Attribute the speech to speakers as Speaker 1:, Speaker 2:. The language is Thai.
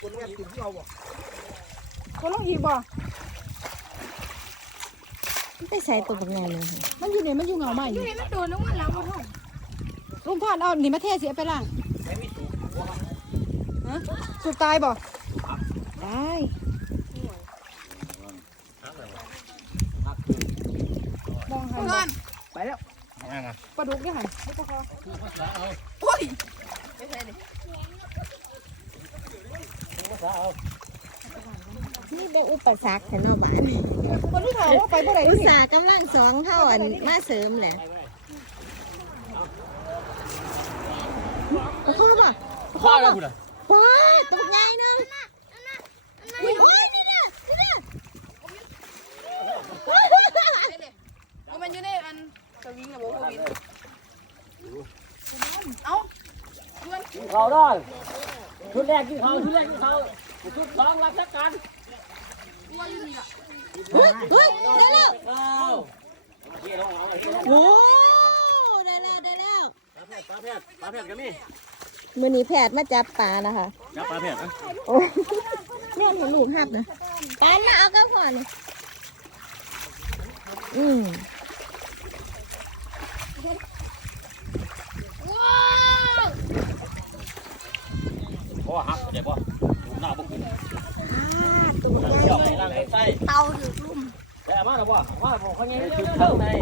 Speaker 1: คนแรกกินเราบ่
Speaker 2: ก็ลงอีกบ่
Speaker 3: ไปใส่ตัวบักใหญ่เลย
Speaker 2: มันอยู่นี่มันอยู่เงาใหม่อยู่นี่มันโดนน้ำมันล้างบ่ท่อนลุงทอดเอานี่มาเทเสียไปล้างฮะสุกตายบ่
Speaker 3: ได้
Speaker 2: มองหันไปแล้วปลาดุกได้หันไม่พอโอ้ย
Speaker 3: นี่เป็นอุปสรรคแต่เนาะบ้าน
Speaker 2: คนที่ถามว่าไปบ่ได้
Speaker 3: อุต
Speaker 2: นี่
Speaker 3: ส่าห์กำลังสองเท่าอันมาเสริมแหละพ่อป่ะ
Speaker 1: พ่อแล้วคุณอ่ะ
Speaker 3: พ่อตัวใหญ่นึงโอ้ยนี่เนี่ยนี่เนี่ย
Speaker 2: มันอยู่ในอันสวิงนะบ่สวิงเอ้า
Speaker 1: กินเขาได้ชุดแรกกินเขาชุดสองรับสักกัน
Speaker 3: เฮ้ยได้แล้วโอ้ได้แล้ว
Speaker 1: ปลาแพทย์กันนี่
Speaker 3: มือนี้แพทย์มาจับปลานะคะ
Speaker 1: จับปลาแพทย์นะ
Speaker 3: โอ้แม่เห็นลูกหับนะปานมาเอาก็พอเลยม
Speaker 1: พ่อหักเข้าใจป่ะหน้าบุกขึ้น
Speaker 3: ตัวใหญ่
Speaker 1: เกี่ยวไปล่างไส้
Speaker 3: เตาถือลุ่ม
Speaker 1: แต่มาแล้วป่ะมาผมเขาไงชุดข้างใน